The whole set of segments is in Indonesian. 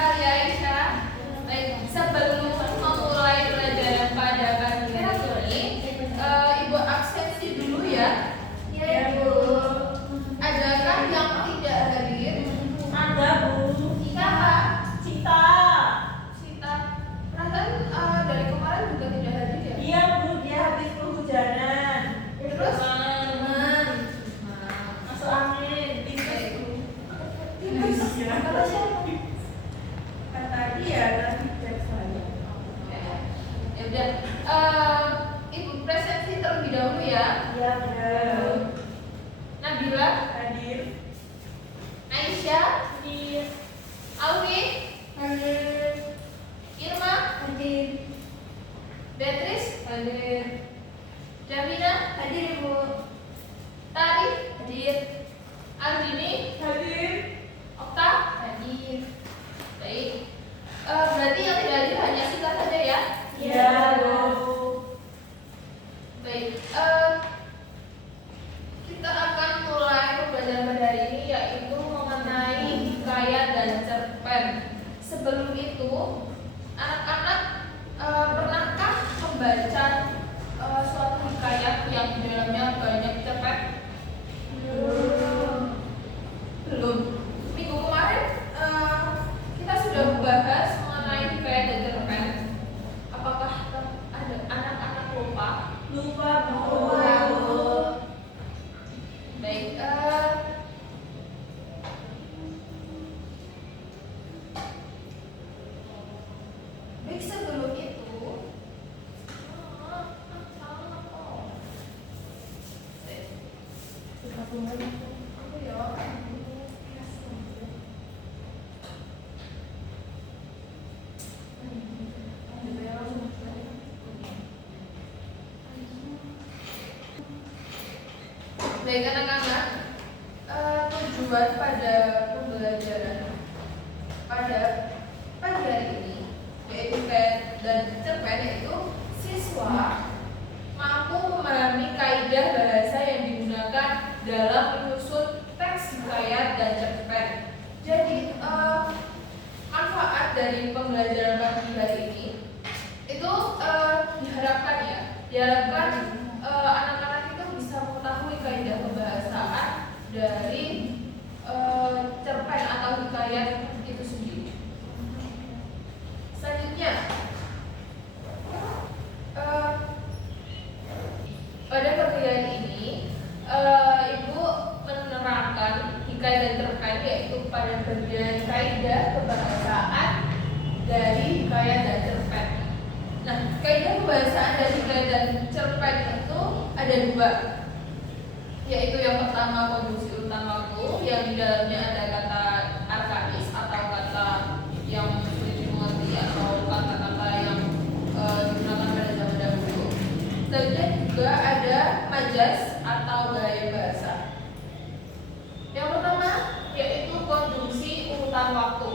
sekali Aisyah. Baik, sebelum memulai pelajaran pada pagi hari ini, Ibu absensi dulu ya. Ya, Bu. Adakah yang tidak hadir? Ada, Bu. Siapa? Cita. Sita. Perasaan dari kemarin juga tidak hadir ya? Iya, Bu. Dia habis kehujanan. Terus? Masuk angin. Tipes. Kata siapa? Kata dia nanti cek saya. Ya udah. Ibu presensi terlebih dahulu ya. Iya, benar. Nabila, Hadir. Aisyah, Hadir. Alwi, Hadir. Irma, Hadir. Beatrice, Hadir. Jamina, Hadir, Ibu. Tari, Hadir. Aldini, Hadir. Okta, Hadir. baik. Berarti yang tidak hadir hanya Sita saja ya? Iya, Bu. Baik. Kita akan mulai pembelajaran pada hari ini yaitu mengenai hikayat dan cerpen. Sebelum itu, anak-anak pernahkah membaca suatu hikayat yang di dalamnya banyak cerpen? Belum. Minggu kemarin kita sudah membahas mengenai hikayat dan cerpen. Apakah ada anak-anak lupa? Lupa, Bu. Baik. Baik, sebelum itu baik anak-anak, tujuan pada pembelajaran pada pagi hari ini yaitu hikayat dan cerpen, yaitu siswa mampu memahami kaidah bahasa yang digunakan dalam menyusun teks hikayat dan cerpen. Jadi manfaat dari pembelajaran pagi hari ini itu diharapkan anak-anak itu bisa mengetahui kaidah pembahasaan dari cerpen atau hikayat itu sendiri. Selanjutnya, pada pagi hari ini Ibu menerangkan hikayat dan cerpen yaitu pada bagian kaidah pembahasaan dari hikayat dan cerpen. Nah, kaidah pembahasaan dari hikayat dan cerpen itu ada dua, yaitu yang pertama konjungsi urutan waktu yang di dalamnya ada kata arkais atau kata yang sulit dimengerti atau kata-kata yang digunakan pada zaman dahulu. Selanjutnya juga ada majas atau gaya bahasa. Yang pertama yaitu konjungsi urutan waktu.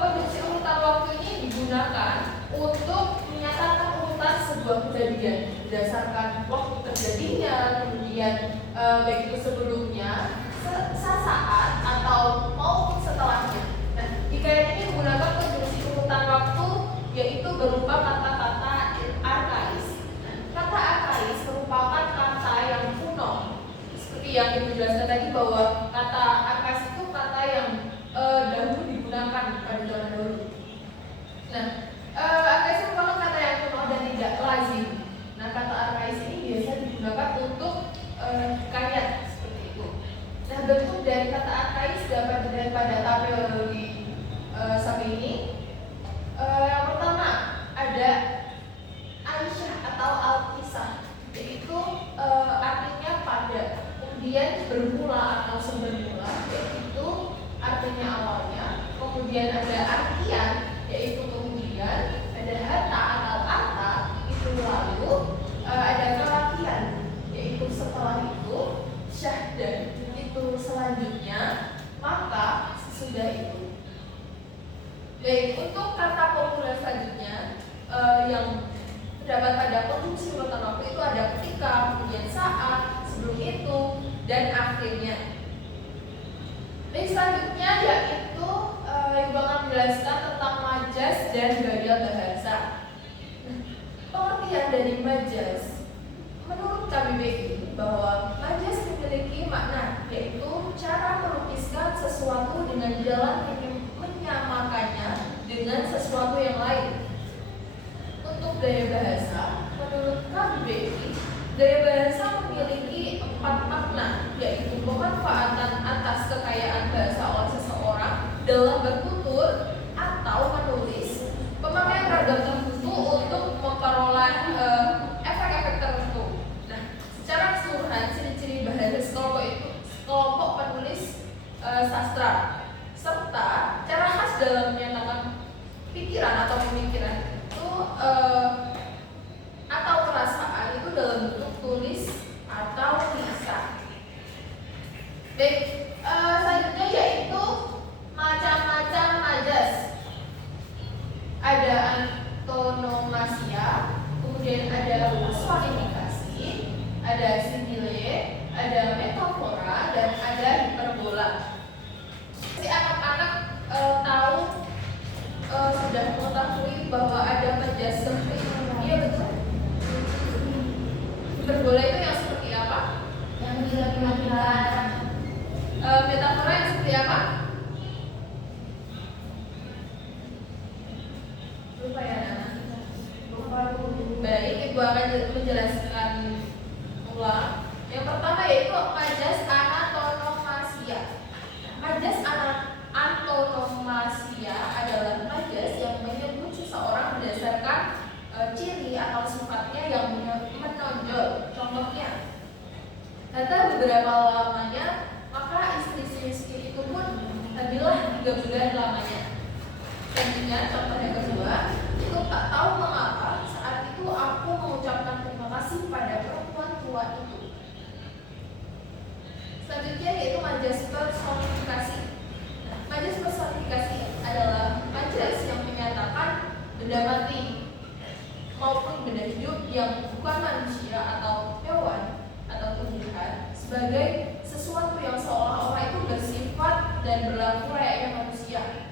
Konjungsi urutan waktu ini digunakan untuk menyatakan urutan sebuah kejadian berdasarkan waktu terjadinya, kemudian baik itu sebelumnya, sesaat atau maupun setelahnya. Nah, hikayat ini menggunakan konjungsi urutan waktu yaitu berupa kata-kata arkais. Nah, kata arkais merupakan kata yang kuno. Seperti yang Ibu jelaskan tadi bahwa kata arkais itu kata yang dahulu digunakan pada zaman dahulu. Nah, arkais merupakan kata yang kuno dan tidak lazim. Nah, kata arkais ini biasa digunakan untuk hikayat seperti itu. Nah, bentuk dari kata arkais dapat dilihat pada tabel di samping ini. Yang pertama ada Aisyah atau Al-Kisah, yaitu artinya pada, kemudian bermula atau sumber mula, yaitu artinya awalnya, kemudian ada artian, yaitu kemudian, ada hatta atau arta, itu lalu, ada kelakian, yaitu setelah itu, syahdan, itu selanjutnya, maka sesudah itu. Baik, untuk kata populer selanjutnya yang terdapat pada konjungsi urutan waktu itu ada ketika, kemudian saat, sebelum itu, dan akhirnya. Baik, selanjutnya yaitu menjelaskan tentang majas dan gaya bahasa. Pengertian dari majas menurut KBBI bahwa majas memiliki makna, yaitu cara melukiskan sesuatu dengan jalan menyamakannya dengan sesuatu yang lain. Untuk gaya bahasa, menurut KBBI, gaya bahasa memiliki 4 makna, yaitu pemanfaatan atas kekayaan bahasa oleh seseorang dalam bertutur atau menulis, pemakaian ragam tertentu untuk memperoleh efek-efek tertentu. Nah, secara keseluruhan ciri-ciri bahasa sekelompok penulis sastra serta cara khas dalam menyatakan pikiran atau pemikiran itu atau perasaan itu dalam bentuk tulis atau lisan. Baik, selanjutnya yaitu macam-macam majas. Ada antonomasia, kemudian ada personifikasi, ada simile, ada metafora, dan ada hiperbola. Si anak-anak sudah mengetahui bahwa ada majas seperti iya betul. Hiperbola itu yang seperti apa? Yang dilaki-lakikan. Metafora yang seperti apa? Lupa ya anak. Baik, ibu akan menjelaskan ulang. Yang pertama yaitu majas antonomasia. Majas antonomasia adalah majas yang menyebut seseorang berdasarkan ciri atau sifatnya yang menonjol. Contohnya, kata beberapa lamanya, maka istri si miskin itu pun adalah 3 bulan lamanya. Selanjutnya, contoh yang kedua, itu tak tahu mengapa saat itu aku mengucapkan terima kasih pada perempuan tua itu. Selanjutnya yaitu majas personifikasi. Majas personifikasi adalah majas yang menyatakan benda mati maupun benda hidup yang bukan manusia atau hewan atau tumbuhan sebagai sesuatu yang seolah-olah itu bersifat dan berlaku layaknya manusia.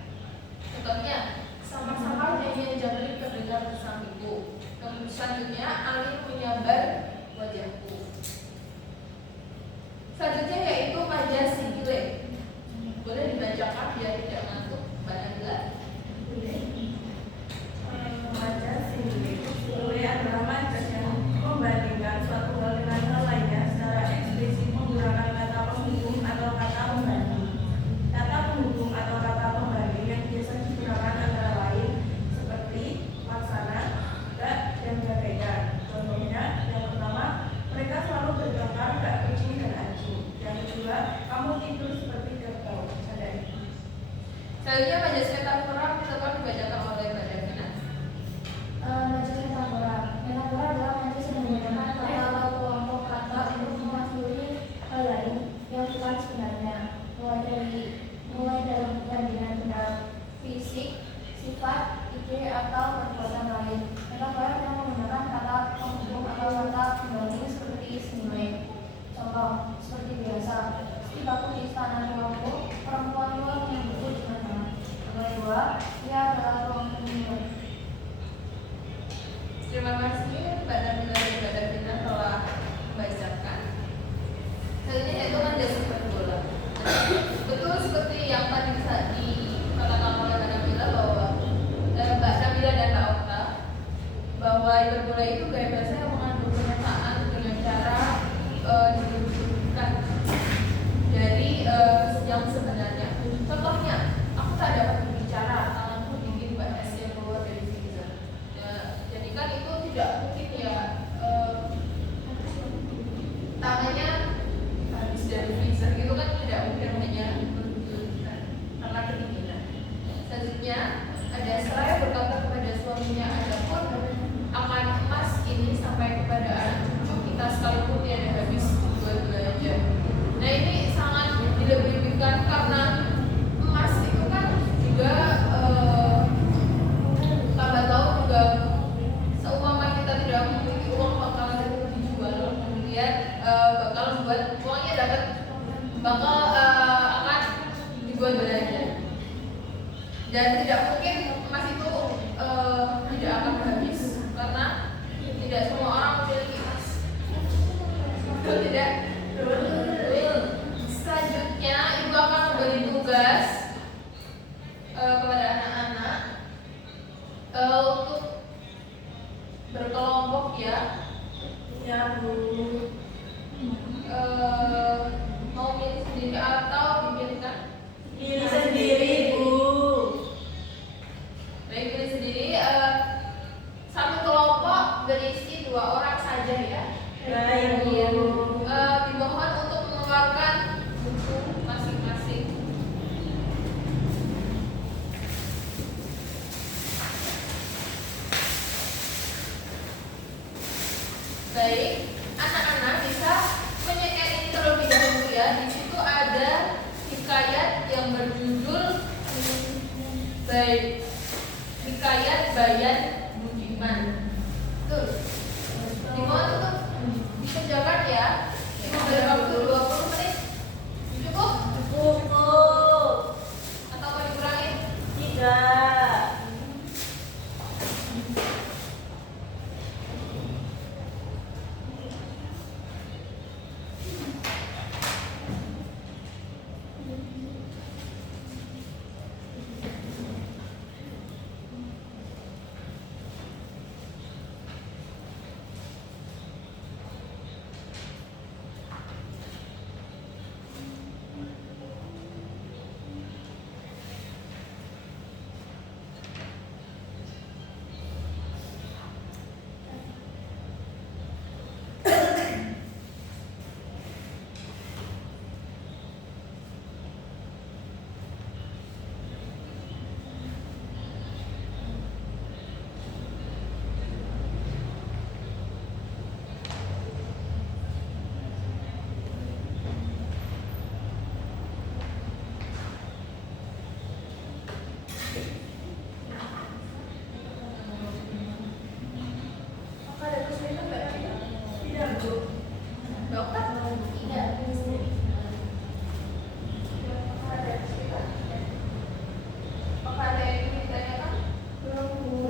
Contohnya, sama-sama nyanyi jangkrik terdengar bersamiku. Kemudian selanjutnya angin menyabar wajahku. Selanjutnya yaitu majas simile. Boleh dibacakan biar tidak ngantuk, Mbak Nabila? Majas simile adalah majas yang membandingkan suatu hal dengan hal lainnya secara eksplisit menggunakan kata penghubung atau kata pembanding. Kata penghubung atau kata pembanding yang biasa digunakan antara lain seperti laksana, gak, dan bagaikan. Contohnya, yang pertama, mereka selalu bergambar gak, kucing, dan anjing. Yang kedua, kamu tidur seperti kerbau. Selanjutnya majas metafora dapat dibacakan oleh Mbak Davina. Majas metafora adalah majas yang menggunakan kata atau kelompok kata untuk memaksudi hal lain yang bukan sebenarnya, mulai dari perbandingan benda fisik, sifat, ide, atau perbuatan lain. Metafora yang menggunakan kata penghubung atau kata pembanding seperti simile. Contoh seperti biasa, setibaku di istana tuaku, perempuan tua menyambutku dengan hangat. Yang kedua, ia adalah ruang penyumbang. Terima kasih Mbak Nabila dan Mbak Davina telah membacakan. Selanjutnya yaitu majas hiperbola. Betul seperti yang tadi dikatakan oleh Mbak Nabila bahwa Mbak Nabila dan Mbak Okta, bahwa hiperbola itu gaya bahasa yang mengandung pernyataan dengan cara ditunjukkan dari yang sebenarnya. Contohnya, aku tak dapat berbicara, tanganku dingin panas yang keluar dari freezer. Jadi kan itu tidak mungkin ya, tangannya habis dari freezer gitu kan tidak mungkin hanya menunjukkan karena kedinginan. Selanjutnya ada seraya berkata kepada suaminya, adapun akan emas ini sampai kepada anak cucu kita sekalipun tiada habis buat belanja. Nah ini sangat dilebih-lebihkan karena emas itu kan juga tambah tahu juga seumpama kita tidak memiliki uang bakalan itu dijual, kemudian bakal buat uangnya akan dibuat belanja. Dan tidak mungkin emas itu tidak akan habis karena tidak semua orang memiliki emas. Betul tidak? Selanjutnya ibu akan memberi tugas kepada anak-anak untuk berkelompok ya. Ya Bu. Mau milih sendiri atau dipilihkan? Pilih sendiri Bu. Baik, pilih sendiri. Satu kelompok berisi 2 orang saja ya. Baik Bu. Dimohon untuk mengeluarkan buku masing-masing. Baik, anak-anak bisa menyekat ini terlebih dahulu ya. Di situ ada hikayat yang berjudul baik, hikayat Bayan Budiman. Tuh, dimohon untuk dikerjakan ya. Ibu beri waktu 20 menit. Cukup? Cukup Bu. Atau mau dikurangin? Tidak. Maka ada kesulitan nggak tadi? Tidak Bu. Dokter? Tidak. Maka ada kesulitan? Maka ada yang ingin ditanyakan? Belum Bu.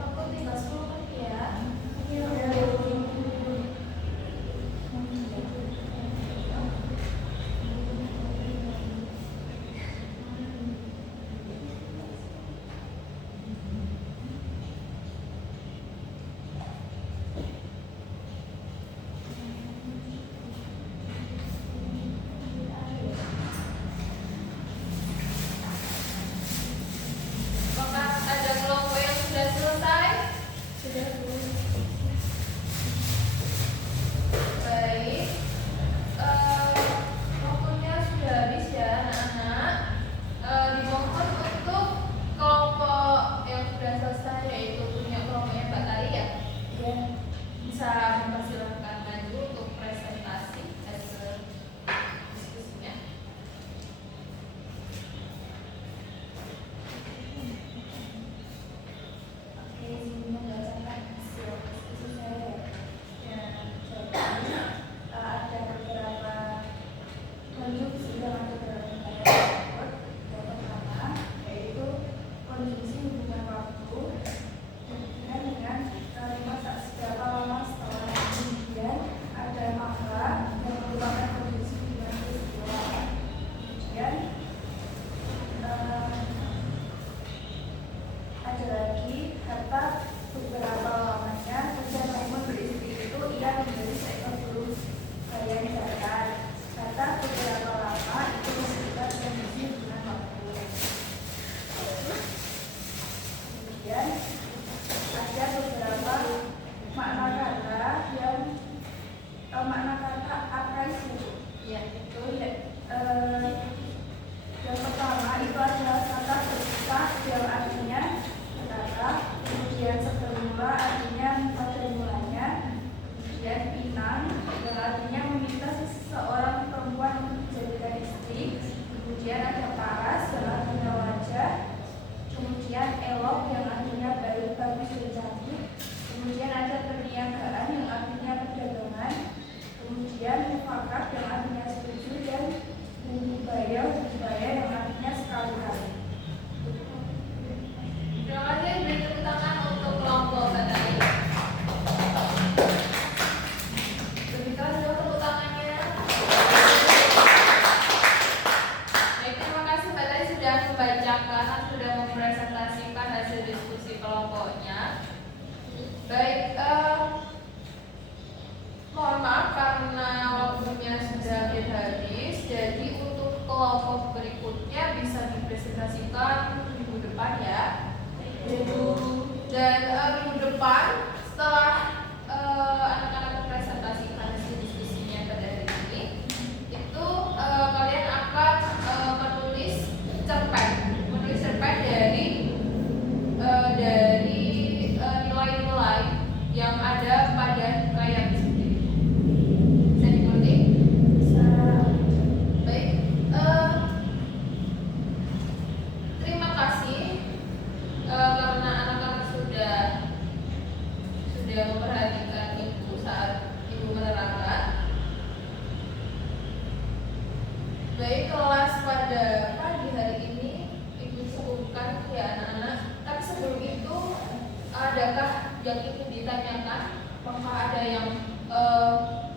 Aku tinggal 10 menit ya. Ya Bu. Maka ada kelompok yang sudah selesai? Sudah Bu. Baik, waktunya sudah habis ya anak-anak. Dimohon untuk kelompok yang sudah selesai, yaitu punya kelompoknya Mbak Tari ya, Ya. bisa mempersilahkan maju untuk presentasi hasil diskusinya. Oke, sebelumnya berdasarkan hasil diskusi saya yang ada beberapa kondisi yang ada dalam hikayat tersebut. Yang pertama yaitu kondisi hubungan waktu hubungan dengan kalimat tak seberapa lama setelah. Kemudian ada makna yang merupakan kondisi hubungan peristiwa. Kemudian ada lagi kata beberapa lamanya. Sejak Maimun beristri itu ia membeli seekor burung bayan jantan. Kata beberapa lama itu menunjukkan kondisi hubungan waktu. Kemudian ada beberapa makna kata yang makna kata akan Ya, itu ya. Yang pertama itu adalah kata berpisah yang artinya berkata, kemudian sebermula artinya pada mulanya, kemudian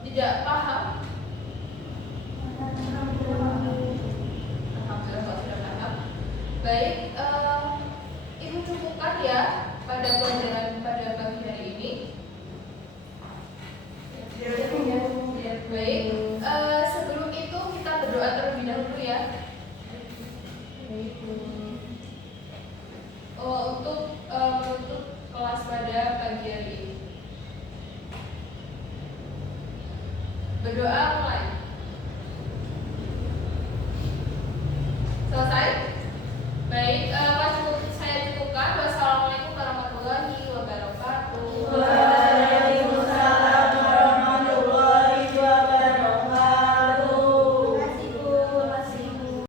tidak paham? Alhamdulillah kalau sudah paham. Baik, Ibu cukupkan ya pada pelajaran pada pagi hari ini. Baik, sebelum itu kita berdoa terlebih dahulu ya. Untuk menutup kelas pada pagi hari ini. Berdoa mulai.